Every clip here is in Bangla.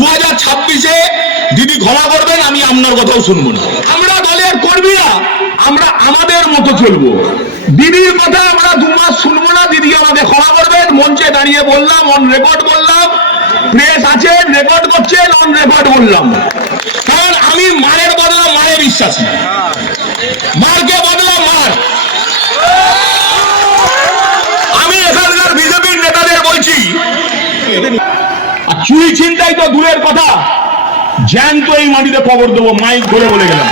2026-এ দিদি ক্ষমা করবেন, আমি আপনার কথাও শুনবো না। আমরা দলের কর্মীরা আমরা আমাদের মতো চলবো। দিদির কথা আমরা 2 মাস শুনবো না। দিদি আমাদের ক্ষমা করবেন। মঞ্চে দাঁড়িয়ে বললাম, অন রেকর্ড বললাম, প্রেস আছেন, রেকর্ড করছেন, অন রেকর্ড বললাম। কারণ আমি মায়ের বদলা মায়ের বিশ্বাসী, মারকে বদলা মার। আমি এখানকার বিজেপির নেতাদের বলছি, চুরি ছিনতাই তো দূরের কথা, জ্যান্ত এই মাটিতে কবর দেবো, মাইক ধরে বলে গেলাম।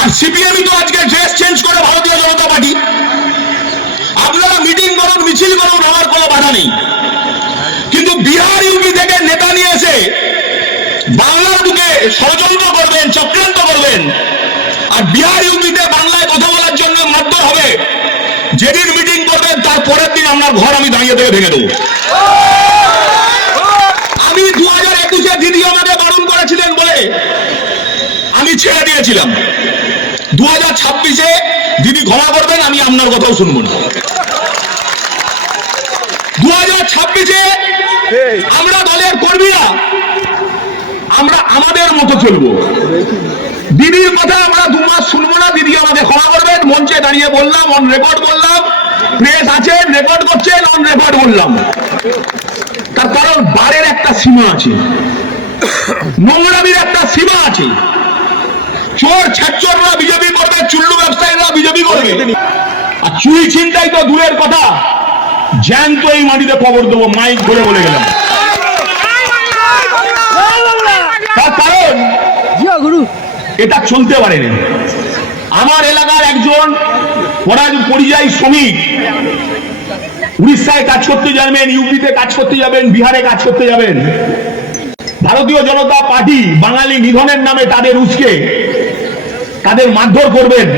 আর সিপিএমই তো আজকে ড্রেস চেঞ্জ করে ভারতীয় জনতা পার্টি। আপনারা মিটিং করুন, মিছিল করুন, আমার কোনো বাধা নেই, কিন্তু বিহার ইউপি থেকে নেতা নিয়ে এসে বাংলার বুকে ষড়যন্ত্র করবেন, চক্রান্ত করবেন, আর বিহার ইউপিতে বাংলায় কথা বলার জন্য মারধর হবে। যেদিন মিটিং করবেন তার পরের দিন আপনার ঘর আমি দাঁড়িয়ে থেকে ভেঙে দেবো। আমি 2021-এ দিদি আমাদের বারণ করেছিলেন বলে আমি ছেড়ে দিয়েছিলাম। 2026-এ দিদি ক্ষমা করবেন, আমি আপনার কথাও শুনবো না। 2026-এ আমরা দলের কর্মীরা আমরা আমাদের মতো চলবো। দিদির কথা আমরা 2 মাস শুনবো না। দিদি আমাদের ক্ষমা করবেন। মঞ্চে দাঁড়িয়ে বললাম, অন রেকর্ড বললাম, প্রেস আছেন, রেকর্ড করছেন, অন রেকর্ড বললাম। তার কারণ বারের একটা সীমা আছে, নোংরামির একটা সীমা আছে। চোর ছাচ্চররা বিজেপি করবে, চুল্লু ব্যবসায়ীরা বিজেপি করবে, আর চুরি ছিনতাই তো দূরের কথা, জ্যান্ত এই মাটিতে কবর দেবো, মাইক ধরে বলে গেলাম। তার কারণ এটা চলতে পারেনি। আমার এলাকার একজন পরিযায়ী শ্রমিক উড়িষ্যায় কাজ করতে যাবেন, ইউপিতে কাজ করতে যাবেন, বিহারে কাজ করতে যাবেন, ভারতীয় জনতা পার্টি বাঙালি নিধনের নামে তাদের উস্কে তাদের মারধর করবেন,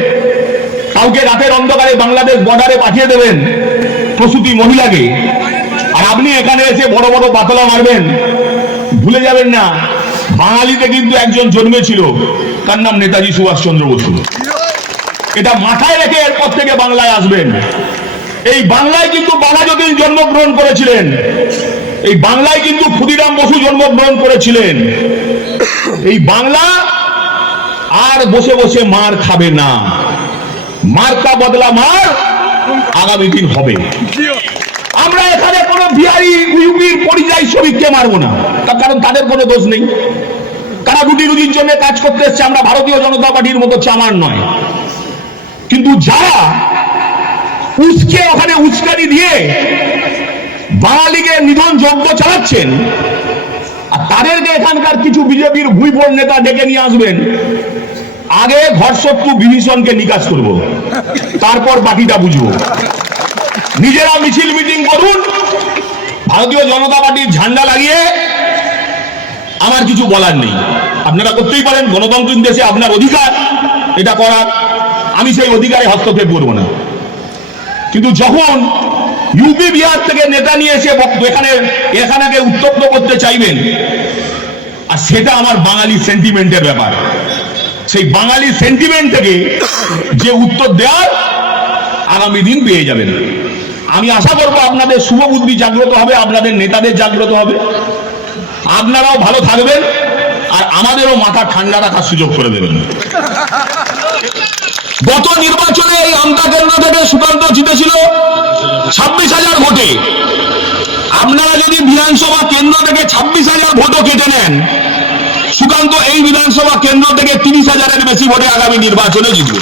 কাউকে রাতের অন্ধকারে বাংলাদেশ বর্ডারে পাঠিয়ে দেবেন প্রসূতি মহিলাকে, আর আপনি এখানে এসে বড় বড় পাতলা মারবেন। ভুলে যাবেন না, বাঙালিতে কিন্তু একজন জন্মেছিল, তার নাম নেতাজি সুভাষচন্দ্র বসু। এটা মাথায় রেখে এরপর থেকে বাংলায় আসবেন। এই বাংলায় কিন্তু বাবা যতীন জন্মগ্রহণ করেছিলেন, এই বাংলায় কিন্তু ক্ষুদিরাম বসু জন্মগ্রহণ করেছিলেন। এই বাংলা আর বসে বসে মার খাবে না, মার্কা বদলা মার আগামী দিন হবে। আমরা এখানে কোনো বিহারি ইউপির পরিযায়ী শ্রমিককে মারবো না, তার কারণ তাদের কোনো দোষ নেই। তারা রুটি রুজির জন্য কাজ করতে এসছে, আমরা ভারতীয় জনতা পার্টির মতো চামার নয়। কিন্তু যারা উস্কে ওখানে উস্কানি দিয়ে বাঙালিকে নিধন যজ্ঞ চালাচ্ছেন, আর তাদেরকে এখানকার কিছু বিজেপির ভুইফোড় নেতা ডেকে নিয়ে আসবেন। আগে ঘরশত্রু বিভীষণকে নিকাশ করব, তারপর বাকিটা বুঝবো। নিজেরা মিছিল মিটিং করুন, ভারতীয় জনতা পার্টির ঝান্ডা লাগিয়ে, আমার কিছু বলার নেই। আপনারা করতেই পারেন, গণতান্ত্রিক দেশে আপনার অধিকার এটা করার, আমি সেই অধিকারে হস্তক্ষেপ করবো না। কিন্তু যখন ইউপি বিহার থেকে নেতা নিয়ে এসে এখানে উত্তপ্ত করতে চাইবেন, আর সেটা আমার বাঙালি সেন্টিমেন্টের ব্যাপার, সেই বাঙালি সেন্টিমেন্ট থেকে যে উত্তর দেওয়ার আগামী দিন পেয়ে যাবেন। আমি আশা করবো আপনাদের শুভ বুদ্ধি জাগ্রত হবে, আপনাদের নেতাদের জাগ্রত হবে, আপনারাও ভালো থাকবেন, আর আমাদেরও মাথা ঠান্ডা রাখার সুযোগ করে দেবেন। গত নির্বাচনে এই আমতা কেন্দ্র থেকে সুকান্ত জিতেছিল 26,000 ভোটে। আপনারা যদি বিধানসভা কেন্দ্র থেকে 26,000 ভোটও কেটে নেন, সুকান্ত এই বিধানসভা কেন্দ্র থেকে 30,000-এর বেশি ভোটে আগামী নির্বাচনে জিতবে।